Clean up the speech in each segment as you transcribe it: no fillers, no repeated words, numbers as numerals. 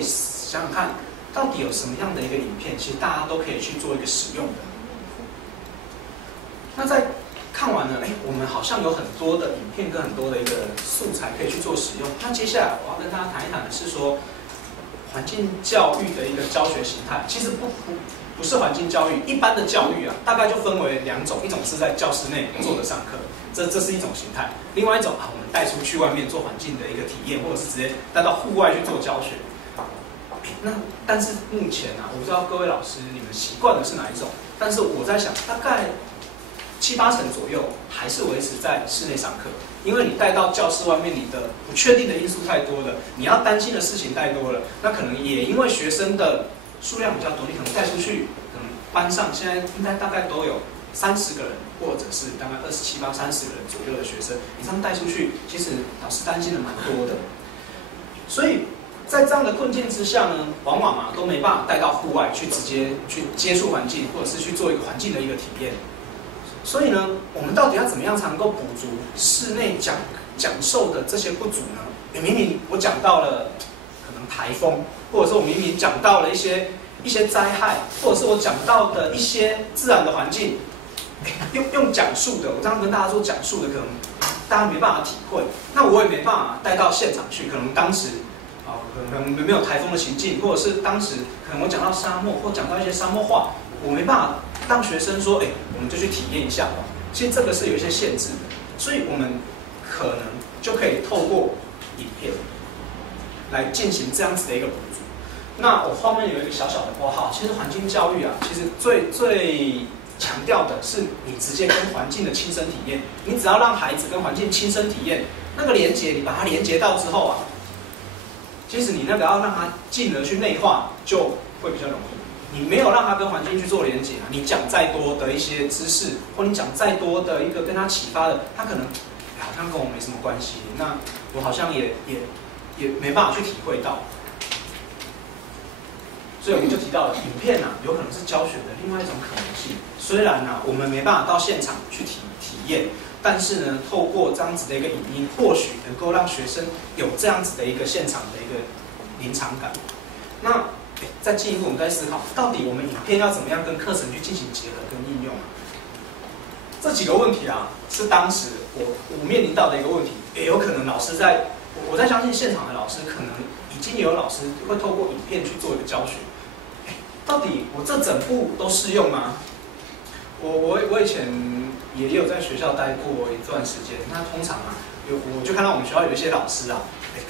想想看，到底有什么样的一个影片，其实大家都可以去做一个使用的。那在看完了，我们好像有很多的影片跟很多的一个素材可以去做使用。那接下来我要跟大家谈一谈的是说，环境教育的一个教学形态，其实不是环境教育，一般的教育啊，大概就分为两种，一种是在教室内坐着上课，这是一种形态；另外一种我们带出去外面做环境的一个体验，或者是直接带到户外去做教学。那但是目前我不知道各位老师你们习惯的是哪一种，但是我在想，大概7、8成左右还是维持在室内上课，因为你带到教室外面，你的不确定的因素太多了，你要担心的事情太多了，那可能也因为学生的数量比较多，你可能带出去，可能班上现在应该大概都有30个人，或者是大概27、8、30个人左右的学生，你这样带出去，其实老师担心的蛮多的。所以在这样的困境之下呢，往往都没办法带到户外去直接去接触环境，或者是去做一个环境的一个体验。所以呢，我们到底要怎么样才能够补足室内讲授的这些不足呢？明明我讲到了可能台风，或者说我明明讲到了一些灾害，或者是我讲到的一些自然的环境，用讲述的，我这样跟大家说讲述的，可能大家没办法体会，那我也没办法带到现场去。可能当时可能没有台风的情境，或者是当时可能我讲到沙漠，或讲到一些沙漠化，我没办法让学生说，我们就去体验一下吧。其实这个是有一些限制的，所以我们可能就可以透过影片来进行这样子的一个补足。那我后面有一个小小的括号，其实环境教育其实最强调的是你直接跟环境的亲身体验。你只要让孩子跟环境亲身体验，那个连结，你把它连结到之后其实你那个要让他进而去内化，就会比较容易。你没有让他跟环境去做连结，你讲再多的一些知识，或你讲再多的一个跟他启发的，他可能好像跟我没什么关系，那我好像也没办法去体会到。所以我们就提到了影片有可能是教学的另外一种可能性。虽然我们没办法到现场去体验，但是呢，透过这样子的一个影音，或许能够让学生有这样子的一个现场的一个临场感。那再进一步，我们再思考，到底我们影片要怎么样跟课程去进行结合跟应用这几个问题是当时我面临到的一个问题。也有可能老师我在相信现场的老师可能已经有老师会透过影片去做一个教学。到底我这整部都适用吗？我以前也有在学校待过一段时间。那通常我就看到我们学校有一些老师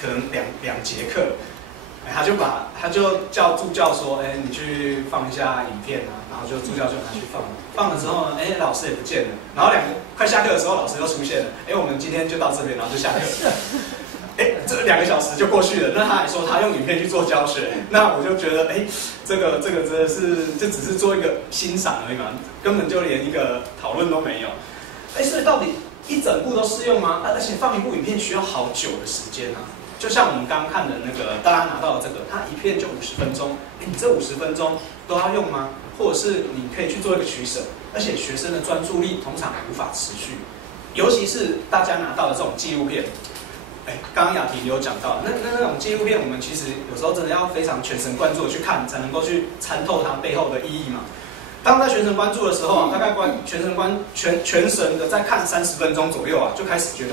可能两节课，他就叫助教说，你去放一下影片然后助教就拿去放了之后呢，老师也不见了。然后快下课的时候，老师又出现了，我们今天就到这边，然后就下课。这2个小时就过去了。那他还说他用影片去做教学，那我就觉得，这个真的是就只是做一个欣赏而已嘛，根本就连一个讨论都没有。所以到底一整部都适用吗？而且放一部影片需要好久的时间就像我们刚刚看的那个，大家拿到的这个，它一片就50分钟。你这50分钟都要用吗？或者是你可以去做一个取舍？而且学生的专注力通常无法持续，尤其是大家拿到的这种纪录片。刚刚雅婷有讲到，那种纪录片，我们其实有时候真的要非常全神贯注的去看，才能够去参透它背后的意义嘛。当在全神贯注的时候大概全神的在看30分钟左右就开始觉得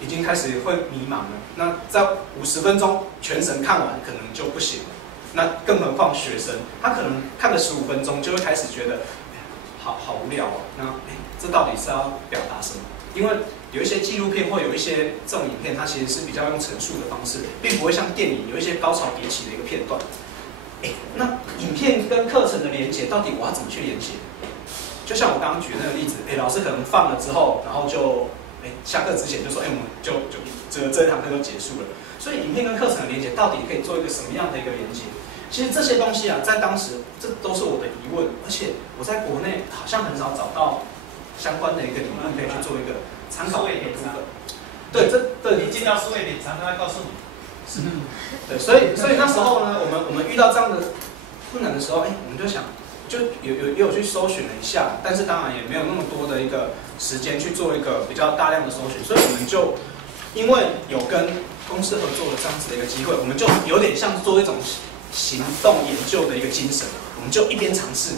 已经开始会迷茫了。那在50分钟全神看完可能就不行了。那更何况学生，他可能看了15分钟就会开始觉得好无聊那这到底是要表达什么？因为有一些纪录片或有一些这种影片，它其实是比较用陈述的方式，并不会像电影有一些高潮迭起的一个片段。那影片跟课程的连结，到底我要怎么去连结？就像我刚刚举的那个例子，老师可能放了之后，然后就下课之前就说，我们就这一堂课就结束了。所以影片跟课程的连结，到底可以做一个什么样的一个连结？其实这些东西在当时这都是我的疑问，而且我在国内好像很少找到相关的一个理论可以去做一个参考的一个部分。对，你进到数位典藏，他会告诉你。是。对，所以那时候呢，我们遇到这样的困难的时候，我们就想，就也有去搜寻了一下，但是当然也没有那么多的一个时间去做一个比较大量的搜寻，所以我们就因为有跟公司合作的这样子的一个机会，我们就有点像做一种行动研究的一个精神，我们就一边尝试，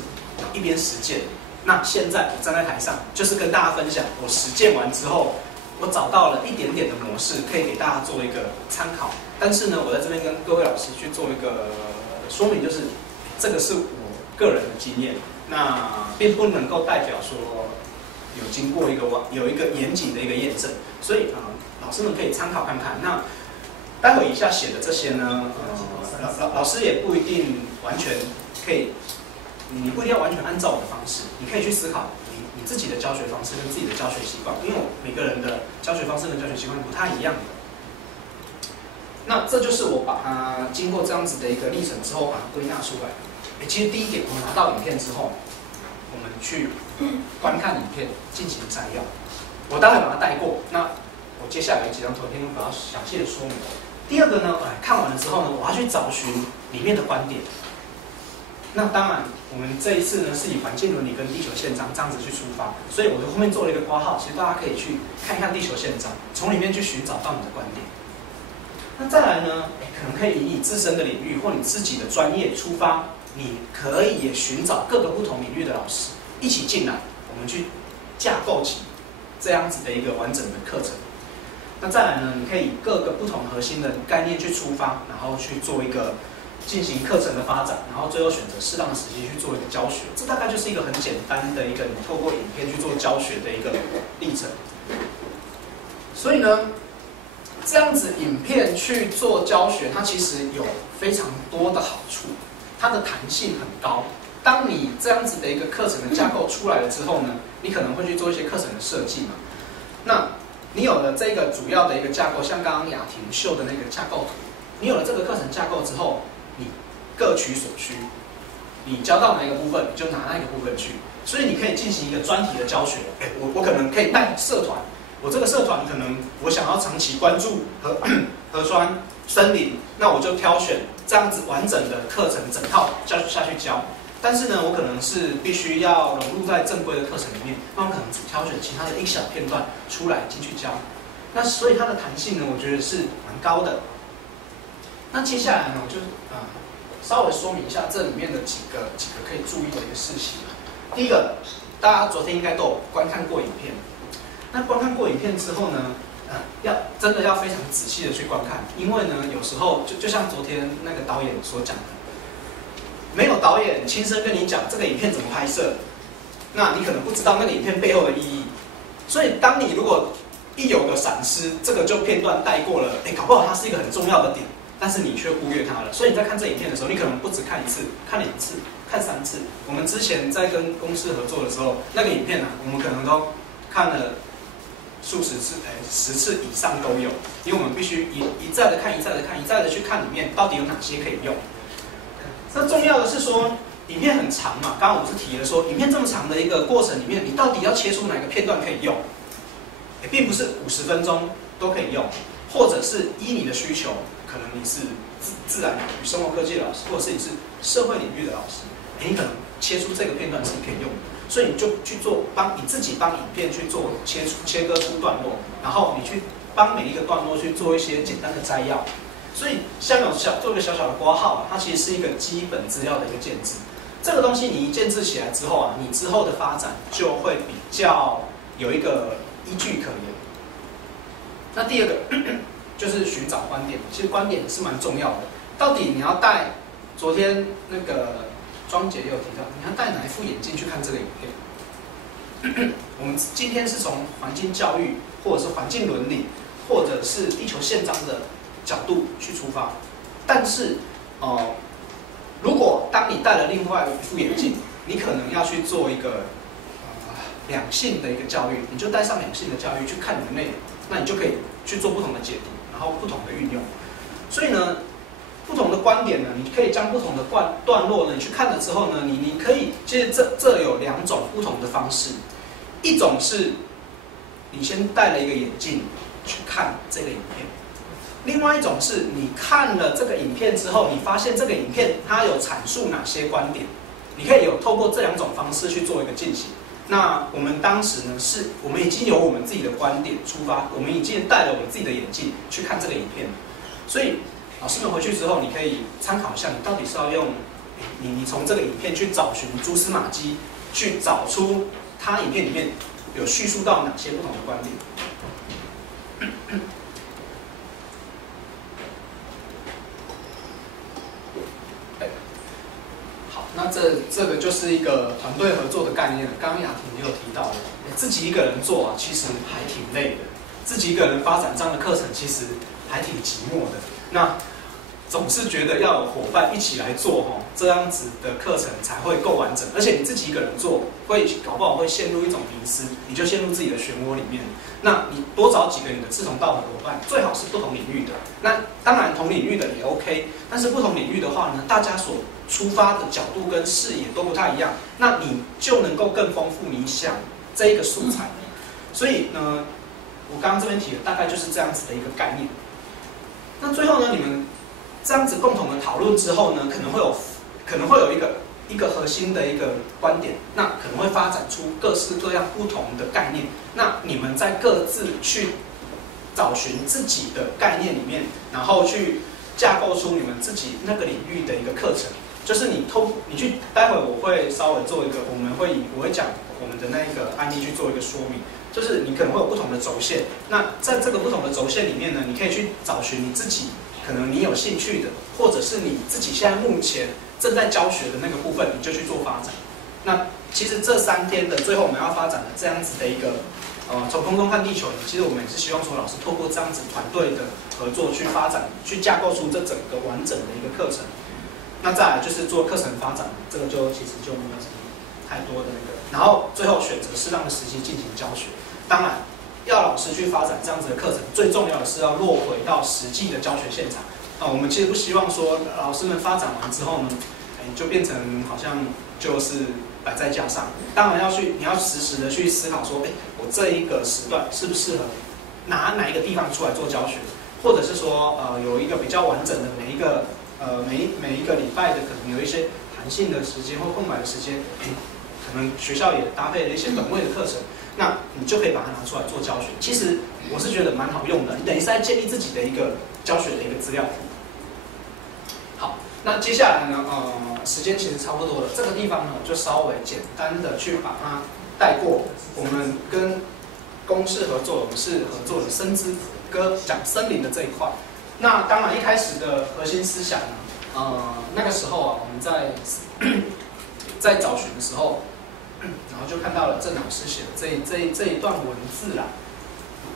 一边实践。那现在我站在台上，就是跟大家分享我实践完之后，我找到了一点点的模式，可以给大家做一个参考。但是呢，我在这边跟各位老师去做一个说明，就是这个是我个人的经验，那并不能够代表说有经过有一个严谨的一个验证，所以老师们可以参考看看。那待会以下写的这些呢，老师也不一定完全可以，你不一定要完全按照我的方式，你可以去思考你自己的教学方式跟自己的教学习惯，因为每个人的教学方式跟教学习惯不太一样的。那这就是我把它经过这样子的一个历程之后，把它归纳出来。其实第一点，我们拿到影片之后，我们去观看影片进行摘要。我待会把它带过，那我接下来有几张图片会比较详细的说明。第二个呢，看完了之后呢，我要去找寻里面的观点。那当然，我们这一次呢是以环境伦理跟地球宪章这样子去出发，所以我后面做了一个括号，其实大家可以去看一看地球宪章，从里面去寻找到你的观点。那再来呢，可能可以以你自身的领域或你自己的专业出发，你可以也寻找各个不同领域的老师一起进来，我们去架构起这样子的一个完整的课程。那再来呢，你可以以各个不同核心的概念去出发，然后去做一个进行课程的发展，然后最后选择适当的时机去做一个教学。这大概就是一个很简单的一个你透过影片去做教学的一个历程。所以呢，这样子影片去做教学，它其实有非常多的好处，它的弹性很高。当你这样子的一个课程的架构出来了之后呢，你可能会去做一些课程的设计嘛。那你有了这个主要的一个架构，像刚刚雅婷秀的那个架构图，你有了这个课程架构之后，你各取所需，你教到哪一个部分，你就拿那一个部分去。所以你可以进行一个专题的教学。我可能可以带社团，我这个社团可能我想要长期关注河川、森林，那我就挑选这样子完整的课程整套下去教。但是呢，我可能是必须要融入在正规的课程里面，那我可能只挑选其他的一小片段出来进去教。那所以它的弹性呢，我觉得是蛮高的。那接下来呢，我就稍微说明一下这里面的几个可以注意的一个事情。第一个，大家昨天应该都有观看过影片。那观看过影片之后呢，真的要非常仔细的去观看，因为呢，有时候就像昨天那个导演所讲的，没有导演亲身跟你讲这个影片怎么拍摄，那你可能不知道那个影片背后的意义。所以，当你如果一有个闪失，这个就片段带过了，搞不好它是一个很重要的点，但是你却忽略它了。所以你在看这影片的时候，你可能不止看一次、看2次、看3次。我们之前在跟公司合作的时候，那个影片我们可能都看了数十次，10次以上都有，因为我们必须一再的看，一再的去看里面到底有哪些可以用。那重要的是说，影片很长嘛，刚刚我是提了说，影片这么长的一个过程里面，你到底要切出哪个片段可以用？并不是50分钟都可以用，或者是依你的需求，可能你是自然与生活科技的老师，或者是你是社会领域的老师，你可能切出这个片段是可以用的，所以你就去做，你自己帮影片去做切割出段落，然后你去帮每一个段落去做一些简单的摘要。所以像有做一个小小的括号，它其实是一个基本资料的一个建制。这个东西你一建制起来之后你之后的发展就会比较有一个依据可言。那第二个就是寻找观点，其实观点是蛮重要的。到底你要戴，昨天那个庄姐也有提到，你要戴哪一副眼镜去看这个影片？我们今天是从环境教育，或者是环境伦理，或者是地球宪章的角度去出发，但是如果当你戴了另外一副眼镜，你可能要去做一个两性的一个教育，你就带上两性的教育去看你的内容，那你就可以去做不同的解读，然后不同的运用。所以呢，不同的观点呢，你可以将不同的段落呢，你去看了之后呢，你可以，其实这有2种不同的方式，一种是你先戴了一个眼镜去看这个影片。另外一种是你看了这个影片之后，你发现这个影片它有阐述哪些观点，你可以有透过这2种方式去做一个进行。那我们当时呢，我们已经有我们自己的观点出发，我们已经带了我们自己的眼镜去看这个影片，所以老师们回去之后，你可以参考一下，你到底是要用你从这个影片去找寻蛛丝马迹，去找出它影片里面有叙述到哪些不同的观点。那这个就是一个团队合作的概念。刚刚雅婷也有提到的，自己一个人做啊，其实还挺累的。自己一个人发展这样的课程，其实还挺寂寞的。那总是觉得要有伙伴一起来做这样子的课程才会够完整。而且你自己一个人做，搞不好会陷入一种迷失，你就陷入自己的漩涡里面。那你多找几个你的志同道合的伙伴，最好是不同领域的。那当然同领域的也 OK， 但是不同领域的话呢，大家所出发的角度跟视野都不太一样，那你就能够更丰富你想这一个素材。所以呢，我刚刚这边提的大概就是这样子的一个概念。那最后呢，你们这样子共同的讨论之后呢，可能会有一个核心的一个观点，那可能会发展出各式各样不同的概念。那你们在各自去找寻自己的概念里面，然后去架构出你们自己那个领域的一个课程。就是你去，待会我会稍微做一个，我会讲我们的那个案例去做一个说明。就是你可能会有不同的轴线，那在这个不同的轴线里面呢，你可以去找寻你自己可能你有兴趣的，或者是你自己现在目前正在教学的那个部分，你就去做发展。那其实这3天的最后我们要发展的这样子的一个从空中看地球，其实我们也是希望说老师透过这样子团队的合作去发展，去架构出这整个完整的一个课程。那再来就是做课程发展，这个其实就没有什么太多的那个，然后最后选择适当的时机进行教学。当然，要老师去发展这样子的课程，最重要的是要落回到实际的教学现场。我们其实不希望说老师们发展完之后呢，就变成好像就是摆在架上。当然你要实时的去思考说，我这一个时段适不适合拿哪一个地方出来做教学，或者是说有一个比较完整的每一个礼拜的可能有一些弹性的时间或空白的时间，可能学校也搭配了一些本位的课程，那你就可以把它拿出来做教学。其实我是觉得蛮好用的，你等于是在建立自己的一个教学的一个资料库。好，那接下来呢，时间其实差不多了，这个地方呢就稍微简单的去把它带过。我们跟公视合作，我们是合作的生之歌讲森林的这一块。那当然一开始的核心思想呢，那个时候啊，我们在找寻的时候，然后就看到了郑老师写的这一段文字啦。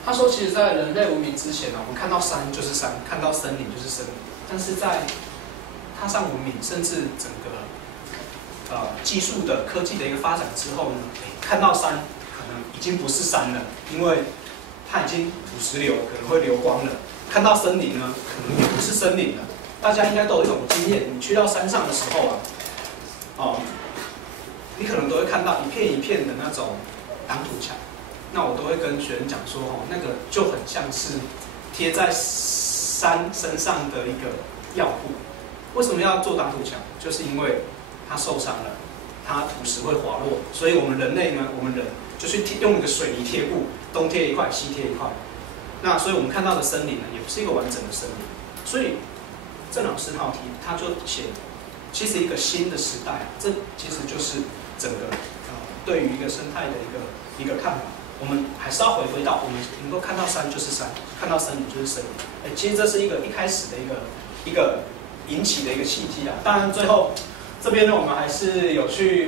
他说，其实，在人类文明之前呢，我们看到山就是山，看到森林就是森林，但是在踏上文明，甚至整个技术的科技的一个发展之后呢，看到山可能已经不是山了，因为它已经土石流可能会流光了。看到森林呢，可能也不是森林了。大家应该都有一种经验，你去到山上的时候啊，你可能都会看到一片一片的那种挡土墙。那我都会跟学生讲说，那个就很像是贴在山身上的一个药布。为什么要做挡土墙？就是因为它受伤了，它土石会滑落，所以我们人类呢，我们人就去用一个水泥贴布，东贴一块，西贴一块。那所以我们看到的森林呢，也不是一个完整的森林。所以郑老师他就写，其实一个新的时代，这其实就是整个对于一个生态的一个看法。我们还是要回归到我们能够看到山就是山，看到森林就是森林。其实这是一开始的一个引起的一个契机啊。当然最后这边呢，我们还是有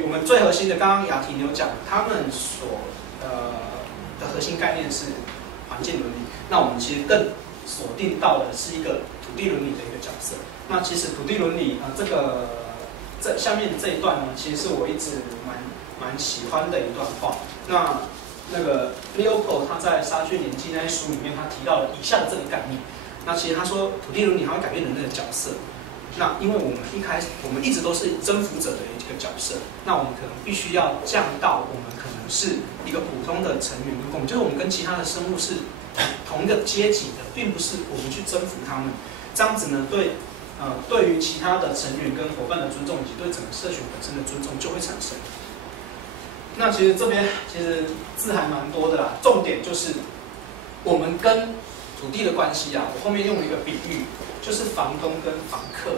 我们最核心的，刚刚雅婷有讲，他们的核心概念是环境伦理。那我们其实更锁定到的是一个土地伦理的一个角色。那其实土地伦理这下面这一段呢，其实是我一直蛮喜欢的一段话。那个 Leopold 他在《沙峻年纪》那一书里面，他提到了以下的这个概念。那其实他说，土地伦理它会改变人类的角色。那因为我们一直都是征服者的一个角色，那我们可能必须要降到我们可能是一个普通的成员跟共，就是我们跟其他的生物是同一个阶级的，并不是我们去征服他们。这样子呢，对于其他的成员跟伙伴的尊重，以及对整个社群本身的尊重就会产生。那其实这边其实字还蛮多的啦，重点就是我们跟土地的关系啊。我后面用了一个比喻，就是房东跟房客。